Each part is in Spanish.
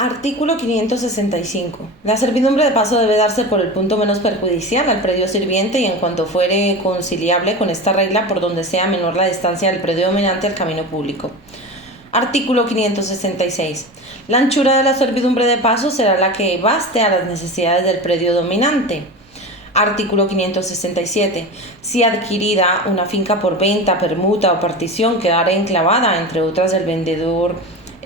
Artículo 565. La servidumbre de paso debe darse por el punto menos perjudicial al predio sirviente y en cuanto fuere conciliable con esta regla por donde sea menor la distancia del predio dominante al camino público. Artículo 566. La anchura de la servidumbre de paso será la que baste a las necesidades del predio dominante. Artículo 567. Si adquirida una finca por venta, permuta o partición quedara enclavada, entre otras, el vendedor,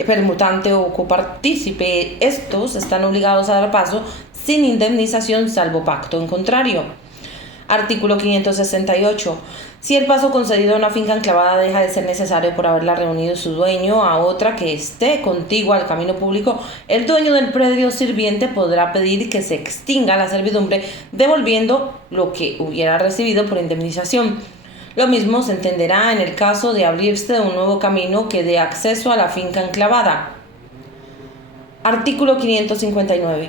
permutante o copartícipe, estos están obligados a dar paso sin indemnización salvo pacto en contrario. Artículo 568. Si el paso concedido a una finca enclavada deja de ser necesario por haberla reunido su dueño a otra que esté contigua al camino público, el dueño del predio sirviente podrá pedir que se extinga la servidumbre, devolviendo lo que hubiera recibido por indemnización. Lo mismo se entenderá en el caso de abrirse un nuevo camino que dé acceso a la finca enclavada. Artículo 559.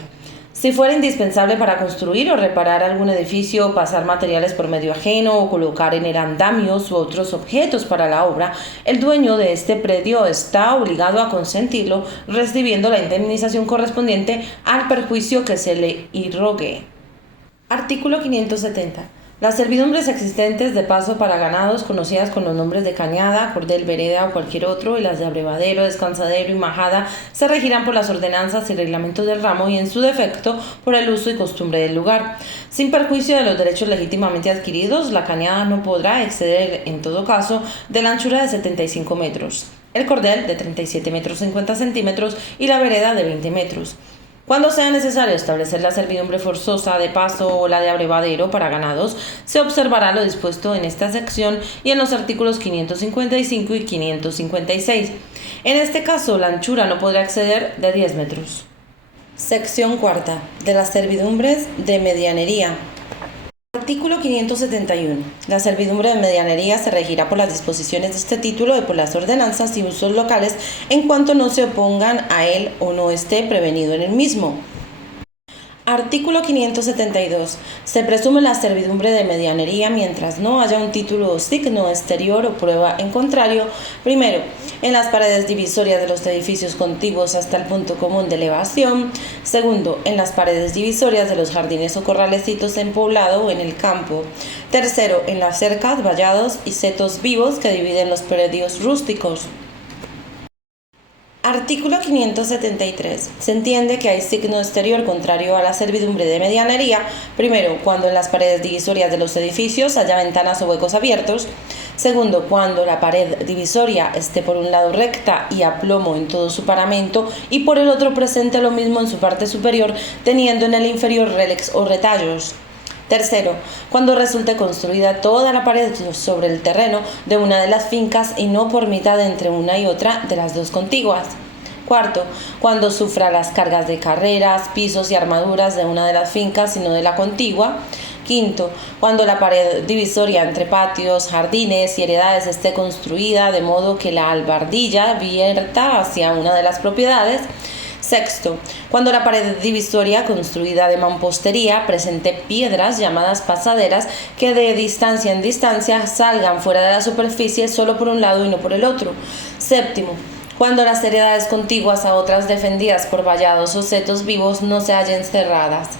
Si fuera indispensable para construir o reparar algún edificio, pasar materiales por medio ajeno o colocar en él andamios u otros objetos para la obra, el dueño de este predio está obligado a consentirlo, recibiendo la indemnización correspondiente al perjuicio que se le irrogue. Artículo 570. Las servidumbres existentes de paso para ganados, conocidas con los nombres de cañada, cordel, vereda o cualquier otro, y las de abrevadero, descansadero y majada, se regirán por las ordenanzas y reglamentos del ramo y, en su defecto, por el uso y costumbre del lugar. Sin perjuicio de los derechos legítimamente adquiridos, la cañada no podrá exceder, en todo caso, de la anchura de 75 metros, el cordel de 37 metros 50 centímetros y la vereda de 20 metros. Cuando sea necesario establecer la servidumbre forzosa de paso o la de abrevadero para ganados, se observará lo dispuesto en esta sección y en los artículos 555 y 556. En este caso, la anchura no podrá exceder de 10 metros. Sección cuarta. De las servidumbres de medianería. Artículo 571. La servidumbre de medianería se regirá por las disposiciones de este título y por las ordenanzas y usos locales en cuanto no se opongan a él o no esté prevenido en el mismo. Artículo 572. Se presume la servidumbre de medianería mientras no haya un título o signo exterior o prueba en contrario, primero, en las paredes divisorias de los edificios contiguos hasta el punto común de elevación, segundo, en las paredes divisorias de los jardines o corralecitos en poblado o en el campo, tercero, en las cercas, vallados y setos vivos que dividen los predios rústicos. Artículo 573. Se entiende que hay signo exterior contrario a la servidumbre de medianería, primero, cuando en las paredes divisorias de los edificios haya ventanas o huecos abiertos, segundo, cuando la pared divisoria esté por un lado recta y a plomo en todo su paramento y por el otro presente lo mismo en su parte superior, teniendo en el inferior rélex o retallos. Tercero, cuando resulte construida toda la pared sobre el terreno de una de las fincas y no por mitad entre una y otra de las dos contiguas. Cuarto, cuando sufra las cargas de carreras, pisos y armaduras de una de las fincas y no de la contigua. Quinto, cuando la pared divisoria entre patios, jardines y heredades esté construida de modo que la albardilla vierta hacia una de las propiedades. Sexto, cuando la pared divisoria construida de mampostería presente piedras llamadas pasaderas que de distancia en distancia salgan fuera de la superficie solo por un lado y no por el otro. Séptimo, cuando las heredades contiguas a otras defendidas por vallados o setos vivos no se hallen cerradas.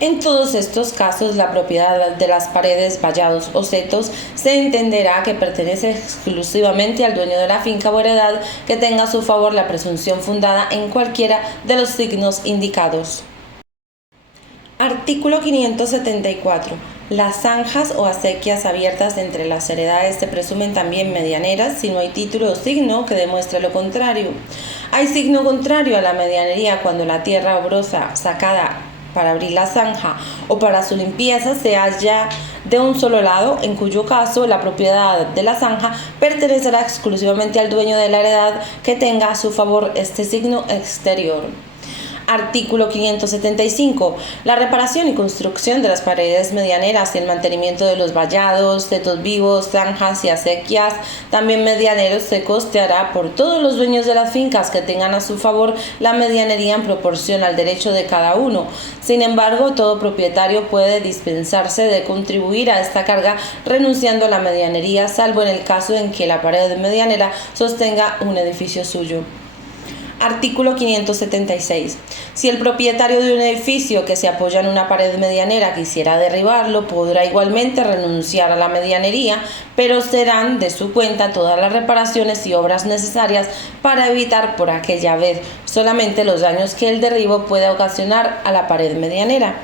En todos estos casos, la propiedad de las paredes, vallados o setos se entenderá que pertenece exclusivamente al dueño de la finca o heredad que tenga a su favor la presunción fundada en cualquiera de los signos indicados. Artículo 574. Las zanjas o acequias abiertas entre las heredades se presumen también medianeras si no hay título o signo que demuestre lo contrario. Hay signo contrario a la medianería cuando la tierra obrosa sacada para abrir la zanja o para su limpieza se halla de un solo lado, en cuyo caso la propiedad de la zanja pertenecerá exclusivamente al dueño de la heredad que tenga a su favor este signo exterior. Artículo 575. La reparación y construcción de las paredes medianeras y el mantenimiento de los vallados, setos vivos, zanjas y acequias, también medianeros, se costeará por todos los dueños de las fincas que tengan a su favor la medianería en proporción al derecho de cada uno. Sin embargo, todo propietario puede dispensarse de contribuir a esta carga renunciando a la medianería, salvo en el caso en que la pared medianera sostenga un edificio suyo. Artículo 576. Si el propietario de un edificio que se apoya en una pared medianera quisiera derribarlo, podrá igualmente renunciar a la medianería, pero serán de su cuenta todas las reparaciones y obras necesarias para evitar por aquella vez solamente los daños que el derribo pueda ocasionar a la pared medianera.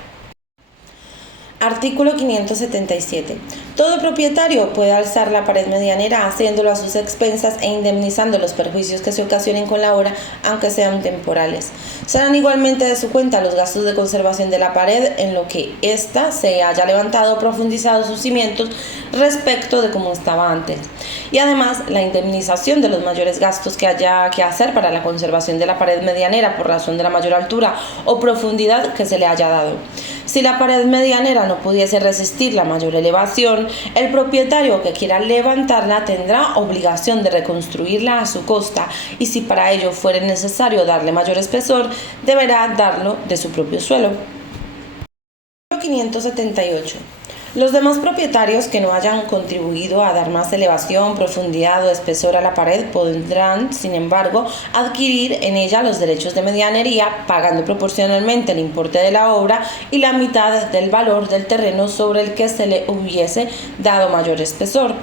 Artículo 577. Todo propietario puede alzar la pared medianera haciéndolo a sus expensas e indemnizando los perjuicios que se ocasionen con la obra, aunque sean temporales. Serán igualmente de su cuenta los gastos de conservación de la pared en lo que ésta se haya levantado o profundizado sus cimientos respecto de como estaba antes. Y además la indemnización de los mayores gastos que haya que hacer para la conservación de la pared medianera por razón de la mayor altura o profundidad que se le haya dado. Si la pared medianera no pudiese resistir la mayor elevación, el propietario que quiera levantarla tendrá obligación de reconstruirla a su costa y si para ello fuere necesario darle mayor espesor, deberá darlo de su propio suelo. 578. Los demás propietarios que no hayan contribuido a dar más elevación, profundidad o espesor a la pared podrán, sin embargo, adquirir en ella los derechos de medianería, pagando proporcionalmente el importe de la obra y la mitad del valor del terreno sobre el que se le hubiese dado mayor espesor.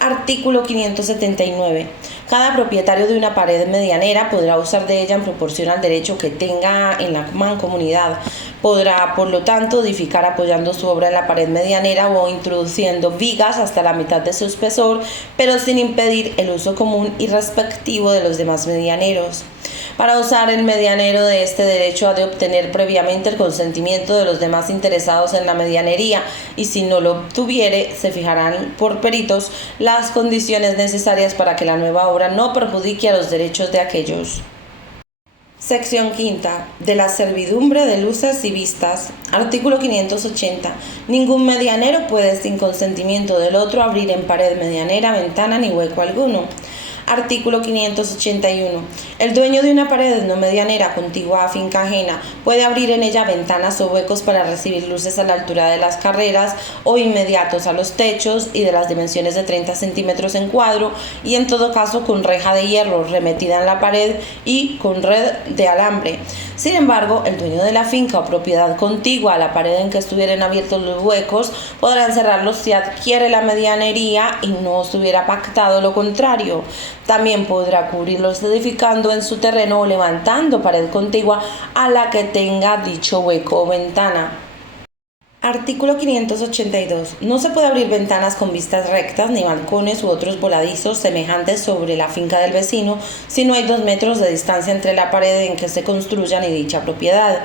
Artículo 579. Cada propietario de una pared medianera podrá usar de ella en proporción al derecho que tenga en la mancomunidad. Podrá, por lo tanto, edificar apoyando su obra en la pared medianera o introduciendo vigas hasta la mitad de su espesor, pero sin impedir el uso común y respectivo de los demás medianeros. Para usar el medianero de este derecho ha de obtener previamente el consentimiento de los demás interesados en la medianería y si no lo obtuviere, se fijarán por peritos las condiciones necesarias para que la nueva obra no perjudique a los derechos de aquellos. Sección quinta. De la servidumbre de luces y vistas. Artículo 580. Ningún medianero puede, sin consentimiento del otro, abrir en pared medianera, ventana ni hueco alguno. Artículo 581. El dueño de una pared no medianera contigua a finca ajena puede abrir en ella ventanas o huecos para recibir luces a la altura de las carreras o inmediatos a los techos y de las dimensiones de 30 centímetros en cuadro y en todo caso con reja de hierro remetida en la pared y con red de alambre. Sin embargo, el dueño de la finca o propiedad contigua a la pared en que estuvieran abiertos los huecos podrá encerrarlos si adquiere la medianería y no se hubiera pactado lo contrario. También podrá cubrirlos edificando en su terreno o levantando pared contigua a la que tenga dicho hueco o ventana. Artículo 582. No se puede abrir ventanas con vistas rectas ni balcones u otros voladizos semejantes sobre la finca del vecino si no hay 2 metros de distancia entre la pared en que se construyan y dicha propiedad.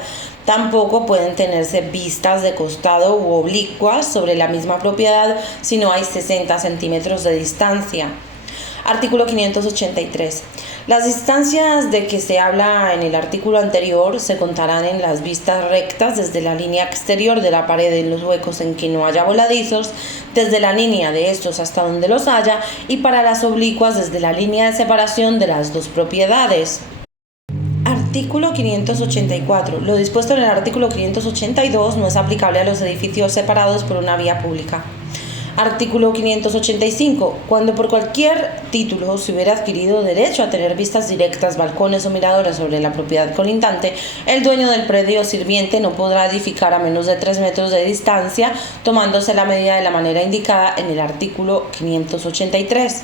Tampoco pueden tenerse vistas de costado u oblicuas sobre la misma propiedad si no hay 60 centímetros de distancia. Artículo 583. Las distancias de que se habla en el artículo anterior se contarán en las vistas rectas desde la línea exterior de la pared en los huecos en que no haya voladizos, desde la línea de estos hasta donde los haya y para las oblicuas desde la línea de separación de las dos propiedades. Artículo 584. Lo dispuesto en el artículo 582 no es aplicable a los edificios separados por una vía pública. Artículo 585. Cuando por cualquier título se hubiera adquirido derecho a tener vistas directas, balcones o miradores sobre la propiedad colindante, el dueño del predio sirviente no podrá edificar a menos de 3 metros de distancia, tomándose la medida de la manera indicada en el artículo 583.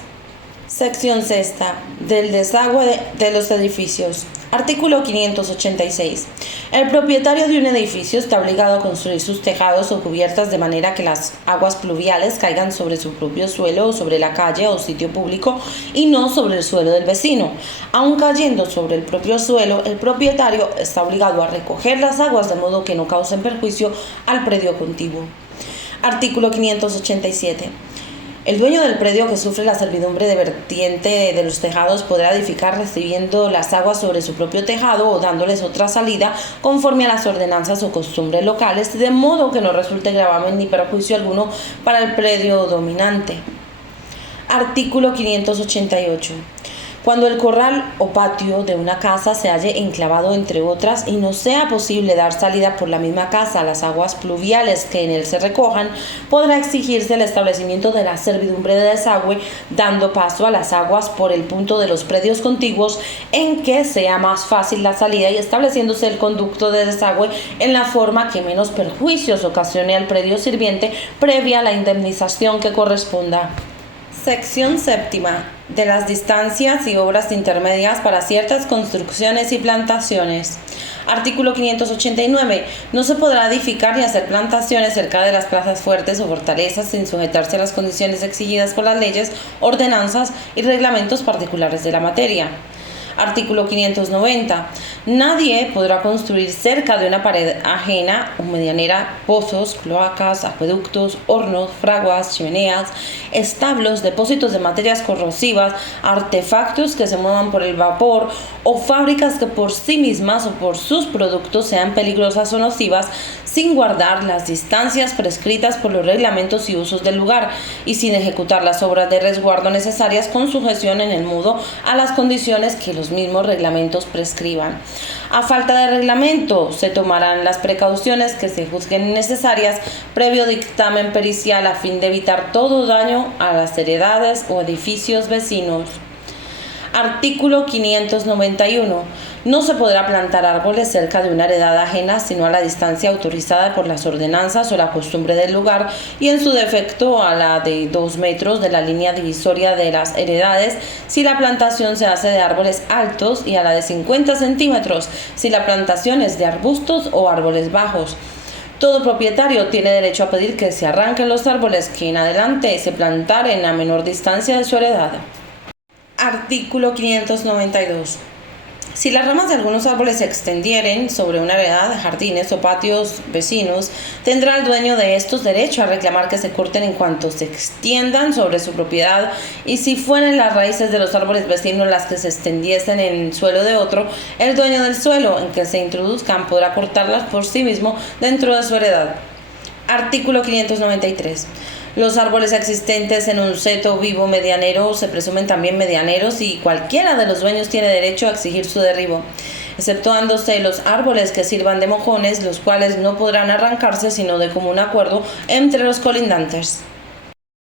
Sección sexta. Del desagüe de los edificios. Artículo 586. El propietario de un edificio está obligado a construir sus tejados o cubiertas de manera que las aguas pluviales caigan sobre su propio suelo o sobre la calle o sitio público y no sobre el suelo del vecino. Aun cayendo sobre el propio suelo, el propietario está obligado a recoger las aguas de modo que no causen perjuicio al predio contiguo. Artículo 587. El dueño del predio que sufre la servidumbre de vertiente de los tejados podrá edificar recibiendo las aguas sobre su propio tejado o dándoles otra salida conforme a las ordenanzas o costumbres locales, de modo que no resulte gravamen ni perjuicio alguno para el predio dominante. Artículo 588. Cuando el corral o patio de una casa se halle enclavado entre otras y no sea posible dar salida por la misma casa a las aguas pluviales que en él se recojan, podrá exigirse el establecimiento de la servidumbre de desagüe, dando paso a las aguas por el punto de los predios contiguos en que sea más fácil la salida y estableciéndose el conducto de desagüe en la forma que menos perjuicios ocasione al predio sirviente previa a la indemnización que corresponda. Sección séptima. De las distancias y obras intermedias para ciertas construcciones y plantaciones. Artículo 589. No se podrá edificar ni hacer plantaciones cerca de las plazas fuertes o fortalezas sin sujetarse a las condiciones exigidas por las leyes, ordenanzas y reglamentos particulares de la materia. Artículo 590. Nadie podrá construir cerca de una pared ajena o medianera pozos, cloacas, acueductos, hornos, fraguas, chimeneas, establos, depósitos de materias corrosivas, artefactos que se muevan por el vapor o fábricas que por sí mismas o por sus productos sean peligrosas o nocivas, sin guardar las distancias prescritas por los reglamentos y usos del lugar y sin ejecutar las obras de resguardo necesarias con sujeción en el mudo a las condiciones que los mismos reglamentos prescriban. A falta de reglamento, se tomarán las precauciones que se juzguen necesarias previo dictamen pericial a fin de evitar todo daño a las heredades o edificios vecinos. Artículo 591. No se podrá plantar árboles cerca de una heredad ajena sino a la distancia autorizada por las ordenanzas o la costumbre del lugar y en su defecto a la de 2 metros de la línea divisoria de las heredades si la plantación se hace de árboles altos y a la de 50 centímetros si la plantación es de arbustos o árboles bajos. Todo propietario tiene derecho a pedir que se arranquen los árboles que en adelante se plantaren a menor distancia de su heredad. Artículo 592. Si las ramas de algunos árboles se extendieren sobre una heredad, jardines o patios vecinos, tendrá el dueño de estos derecho a reclamar que se corten en cuanto se extiendan sobre su propiedad, y si fueren las raíces de los árboles vecinos las que se extendiesen en el suelo de otro, el dueño del suelo en que se introduzcan podrá cortarlas por sí mismo dentro de su heredad. Artículo 593. Los árboles existentes en un seto vivo medianero se presumen también medianeros y cualquiera de los dueños tiene derecho a exigir su derribo, exceptuándose los árboles que sirvan de mojones, los cuales no podrán arrancarse sino de común acuerdo entre los colindantes.